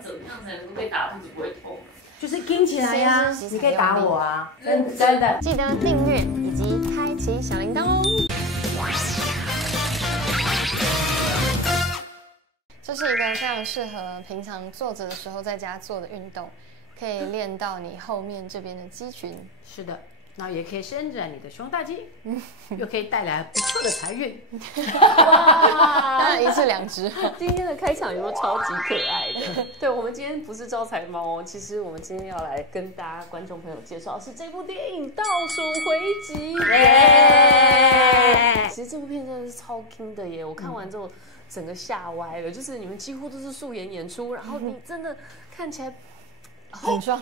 怎么样才能够被打肚子不会痛？就是硬起来呀，你可以打我啊，真的。记得订阅以及开启小铃铛哦。这是一个非常适合平常坐着的时候在家做的运动，可以练到你后面这边的肌群。是的。然后也可以伸展你的胸大肌，又可以带来不错的财运。当然一次两只。今天的开场有没有超级可爱的？对，我们今天不是招财猫哦，其实我们今天要来跟大家观众朋友介绍的是这部电影《倒数回击》。其实这部片真的是超king的耶！我看完之后整个吓歪了，就是你们几乎都是素颜演出，然后你真的看起来。很壮，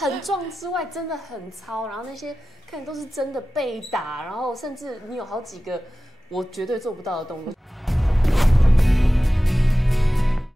很壮之外，真的很糙。然后那些看都是真的被打，然后甚至你有好几个我绝对做不到的动作。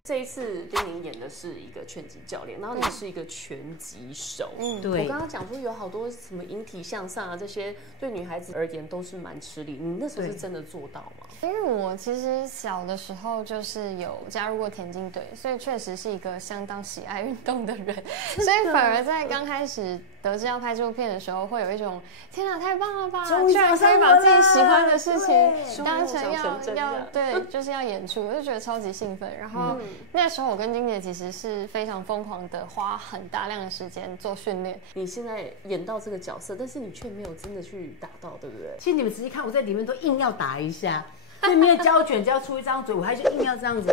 这一次丁宁演的是一个拳击教练，然后你是一个拳击手。对。我刚刚讲说有好多什么引体向上啊，这些对女孩子而言都是蛮吃力。你那时候是真的做到吗？因为我其实小的时候就是有加入过田径队，所以确实是一个相当喜爱运动的人，所以反而在刚开始得知要拍这部片的时候，会有一种天哪，太棒了吧！居然可以把自己喜欢的事情当成要对，就是要演出，我就觉得超级兴奋。然后那时候我跟金姐其实是非常疯狂的，花很大量的时间做训练。你现在演到这个角色，但是你却没有真的去打到，对不对？其实你们仔细看，我在里面都硬要打一下。对面胶卷只要出一张嘴，我还是硬要这样子，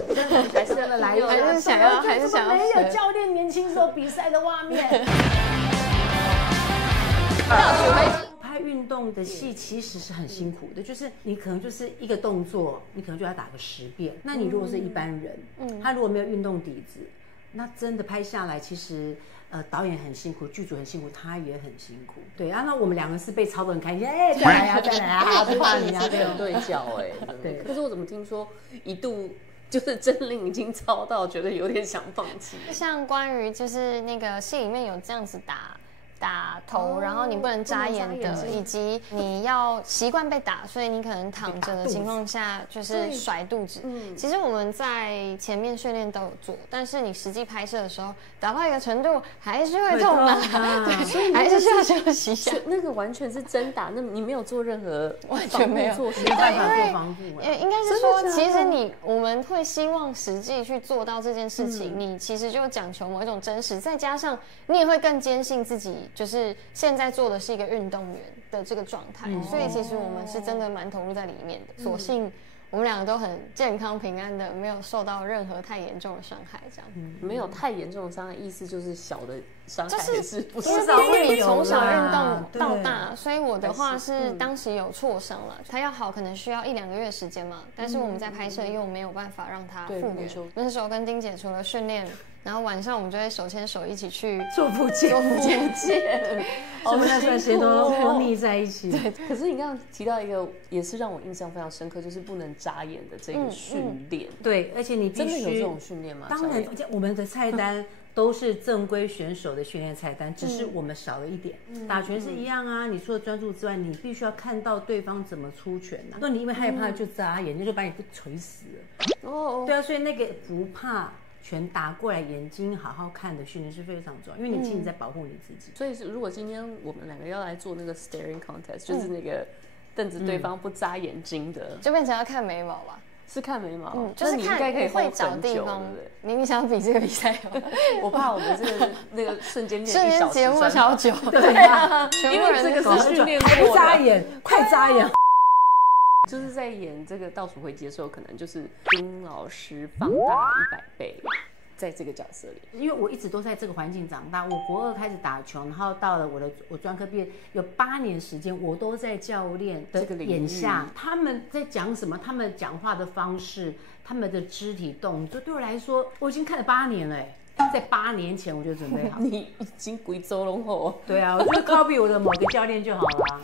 还是来一个，还是想要没有教练年轻时候比赛的画面。拍运动的戏其实是很辛苦的，就是你可能就是一个动作，你可能就要打个10遍。那你如果是一般人，他如果没有运动底子，那真的拍下来，其实导演很辛苦，剧组很辛苦，他也很辛苦。对啊，那我们两个是被操得很开心，哎，再来啊，再来啊，不怕你啊，对角哎，对。可是我怎么听说一度就是真令已经操到觉得有点想放弃。像关于就是那个戏里面有这样子打头，然后你不能眨眼的，以及你要习惯被打，所以你可能躺着的情况下就是甩肚子。其实我们在前面训练都有做，但是你实际拍摄的时候打到一个程度还是会痛啊，对，所以还是需要休息一下。那个完全是真打，那你没有做任何完全没有做办法做防护。应该是说，其实我们会希望实际去做到这件事情，你其实就讲求某一种真实，再加上你也会更坚信自己。就是现在做的是一个运动员的这个状态，所以其实我们是真的蛮投入在里面的。所幸我们两个都很健康平安的，没有受到任何太严重的伤害，这样。没有太严重的伤害，意思就是小的伤害也是不是？因为你从小运动到大，所以我的话是当时有挫伤了，它要好可能需要1-2个月时间嘛。但是我们在拍摄又没有办法让它复原。那时候跟丁姐除了训练。然后晚上我们就会手牵手一起去做复健，我们那段时间都腻在一起。对，可是你刚刚提到一个，也是让我印象非常深刻，就是不能眨眼的这个训练。对，而且你真的有这种训练吗？当然，我们的菜单都是正规选手的训练菜单，只是我们少了一点。打拳是一样啊，你除了专注之外，你必须要看到对方怎么出拳啊。那你因为害怕就眨眼，就把你锤死了。哦，对啊，所以那个不怕。拳打过来，眼睛好好看的训练是非常重要，因为你其实在保护你自己。所以如果今天我们两个要来做那个 staring contest，就是那个瞪着对方不眨眼睛的，就变成要看眉毛吧？是看眉毛，就是你应该可以会找地方。你想比这个比赛吗？我怕我们这个那个瞬间练1小时，节目超久，对啊，因为这个是训练过的。不眨眼，快眨眼。就是在演这个倒数回击的时候，可能就是丁老师放大100倍，在这个角色里。因为我一直都在这个环境长大，我国2开始打球，然后到了我专科毕业有8年时间，我都在教练的眼下，他们在讲什么，他们讲话的方式，他们的肢体动作，对我来说，我已经看了8年了。在8年前我就准备好。你已经贵州龙后。对啊，我就是 copy 我的某个教练就好了。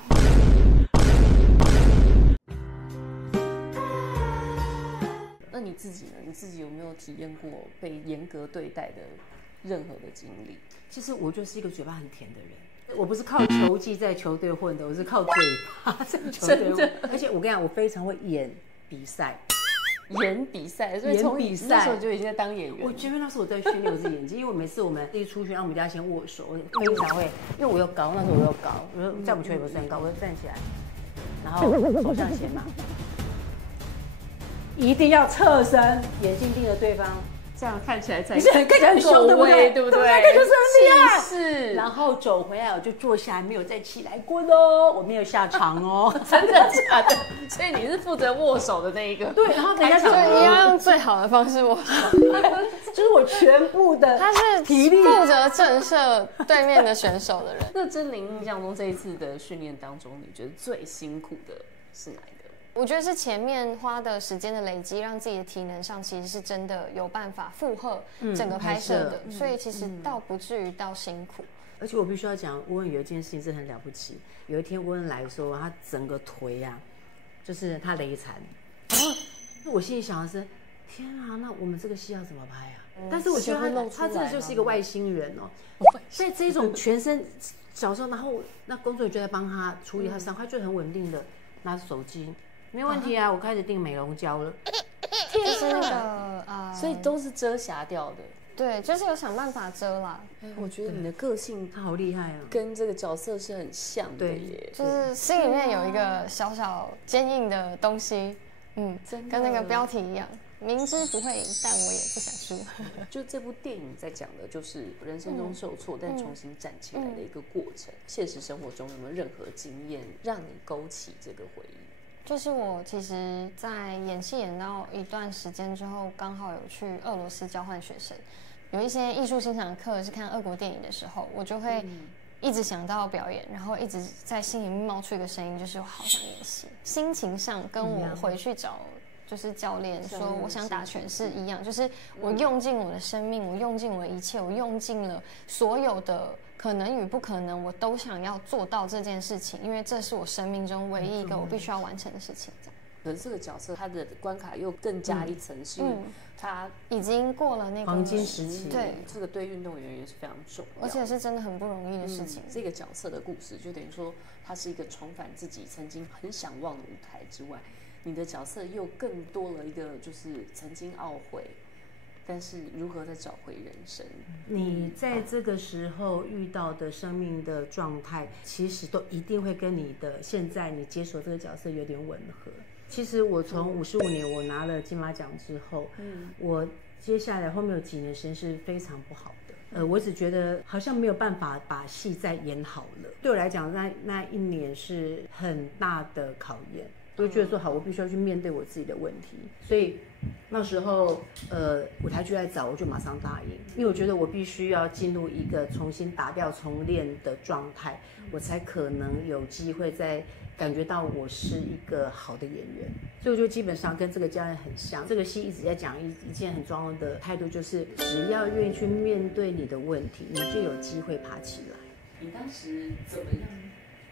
那你自己呢？你自己有没有体验过被严格对待的任何的经历？其实我就是一个嘴巴很甜的人，我不是靠球技在球队混的，我是靠嘴巴在球队混。而且我跟你讲，我非常会演比赛。演比赛，所以从那时候就已经在当演员。我觉得那时候我在训练我自己演技，因为每次我们一出去，然后我们家先握手，我非常会，因为我又高，那时候我又高，我说在我们球队不算高，我就站起来，然后手向前嘛，一定要侧身，眼睛盯着对方。这样看起来才看起来很凶，对不对？对不对？看就是很厉害。是，然后走回来我就坐下来，没有再起来过哦，我没有下场哦，真的假的？所以你是负责握手的那一个。对，然后人家就你要用最好的方式握手，就是我全部的，他是体力负责震慑对面的选手的人。那真灵印象中这一次的训练当中，你觉得最辛苦的是哪一个？我觉得是前面花的时间的累积，让自己的体能上其实是真的有办法负荷整个拍摄的，所以其实倒不至于到辛苦。而且我必须要讲，吴文有一件事情是很了不起。有一天吴文来的时候，他整个腿啊，就是他雷残，然后我心里想的是，天啊，那我们这个戏要怎么拍啊？但是我觉得他真的就是一个外星人哦，在这种全身角色，然后那工作人员就在帮他处理他伤，他就很稳定的拿着手机。没问题啊，我开始订美容胶了。就是那个所以都是遮瑕掉的。对，就是有想办法遮啦。我觉得你的个性他好厉害啊，跟这个角色是很像的耶。就是心里面有一个小小坚硬的东西，跟那个标题一样，明知不会赢，但我也不想输。就这部电影在讲的就是人生中受挫，但重新站起来的一个过程。现实生活中有没有任何经验让你勾起这个回忆？就是我其实，在演戏演到一段时间之后，刚好有去俄罗斯交换学生，有一些艺术欣赏课是看俄国电影的时候，我就会一直想到表演，然后一直在心里面冒出一个声音，就是我好想演戏。心情上跟我回去找就是教练说我想打拳是一样，就是我用尽我的生命，我用尽我的一切，我用尽了所有的可能与不可能，我都想要做到这件事情，因为这是我生命中唯一一个我必须要完成的事情。可是这个角色他的关卡又更加一层，是因为他已经过了那个黄金时期，对，这个对运动员也是非常重要，而且是真的很不容易的事情。这个角色的故事就等于说，他是一个重返自己曾经很想望的舞台之外，你的角色又更多了一个就是曾经懊悔。但是如何再找回人生？你在这个时候遇到的生命的状态，其实都一定会跟你的现在你接手这个角色有点吻合。其实我从55年我拿了金马奖之后，我接下来后面有几年时间是非常不好的。我只觉得好像没有办法把戏再演好了。对我来讲，那一年是很大的考验。我就觉得说好，我必须要去面对我自己的问题，所以那时候舞台剧来找我就马上答应，因为我觉得我必须要进入一个重新打掉重练的状态，我才可能有机会再感觉到我是一个好的演员。所以我就基本上跟这个教练很像，这个戏一直在讲一件很重要的态度，就是只要愿意去面对你的问题，你就有机会爬起来。你当时怎么样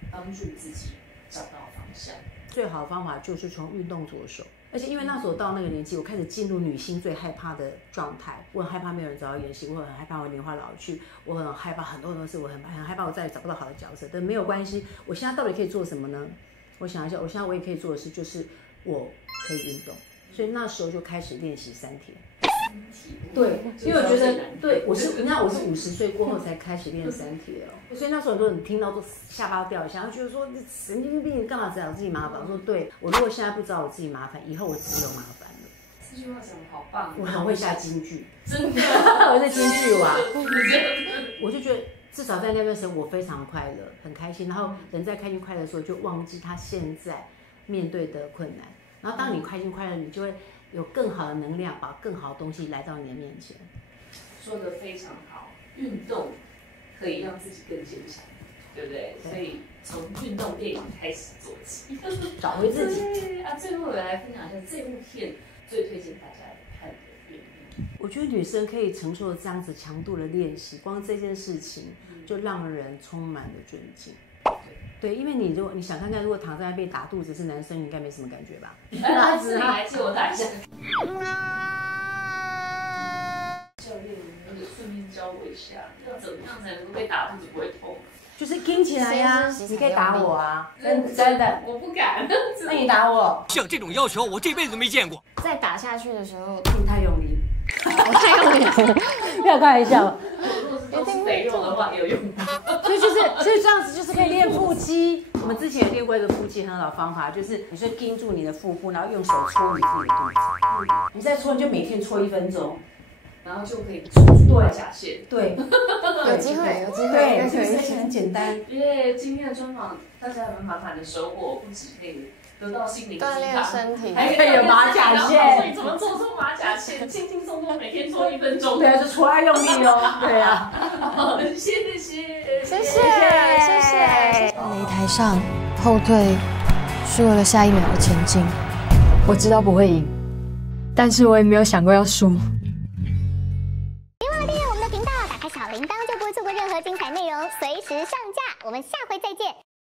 帮助自己找到方向？最好的方法就是从运动着手，而且因为那时候到那个年纪，我开始进入女性最害怕的状态。我很害怕没有人找我演戏，我很害怕我年华老去，我很害怕很多事，我很害怕我再也找不到好的角色。但没有关系，我现在到底可以做什么呢？我想一下，我现在我也可以做的事就是我可以运动，所以那时候就开始练习3铁。对，因为我觉得，对我是，你看我是50岁过后才开始练3铁哦，所以那时候很多人听到都下巴掉一下，觉得说你神经病，你干嘛找自己麻烦？我说对，我如果现在不找我自己麻烦，以后我只有麻烦了。这句话讲得好棒，我很会下金句，真的，我是金句王。我就觉得至少在那段时间我非常快乐，很开心，然后人在开心快乐的时候就忘记他现在面对的困难，然后当你开心快乐，你就会有更好的能量，把更好的东西来到你的面前。说得非常好，运动可以让自己更坚强，对不对？所以从运动电影开始做起，找回自己。对啊，最后我来分享一下这部片最推荐大家看的原因。我觉得女生可以承受这样子强度的练习，光这件事情就让人充满了尊敬。对，因为你如果你想看看，如果躺在那被打肚子是男生，你应该没什么感觉吧？那是你来借我打一下。教练，你顺便教我一下，要怎么样才能够被打肚子不会痛？就是硬起来呀！你可以打我啊！真的，我不敢。那你打我？像这种要求，我这辈子都没见过。在打下去的时候，你太用力，我太用力了，不要开玩笑。如果是都是肥肉的话，有用吗？所以这样子就是可以练腹肌。我们之前有练过一个腹肌很好的方法，就是你说盯住你的腹部，然后用手搓你自己的肚子。你再搓，你就每天搓1分钟，然后就可以出马甲线。对，有机会，有机会，对，是不是很简单？耶，今天的专访大家有满满的收获，不止可以得到心灵鸡锻炼汤，身体，还可以有马甲线。所以怎么做出马甲线？轻轻松松每天做1分钟。对啊，就搓爱用力哦。对啊，好，谢谢，谢谢。擂台上后退，是为了下一秒的前进。我知道不会赢，但是我也没有想过要输。别忘了订阅我们的频道，打开小铃铛就不会错过任何精彩内容，随时上架。我们下回再见。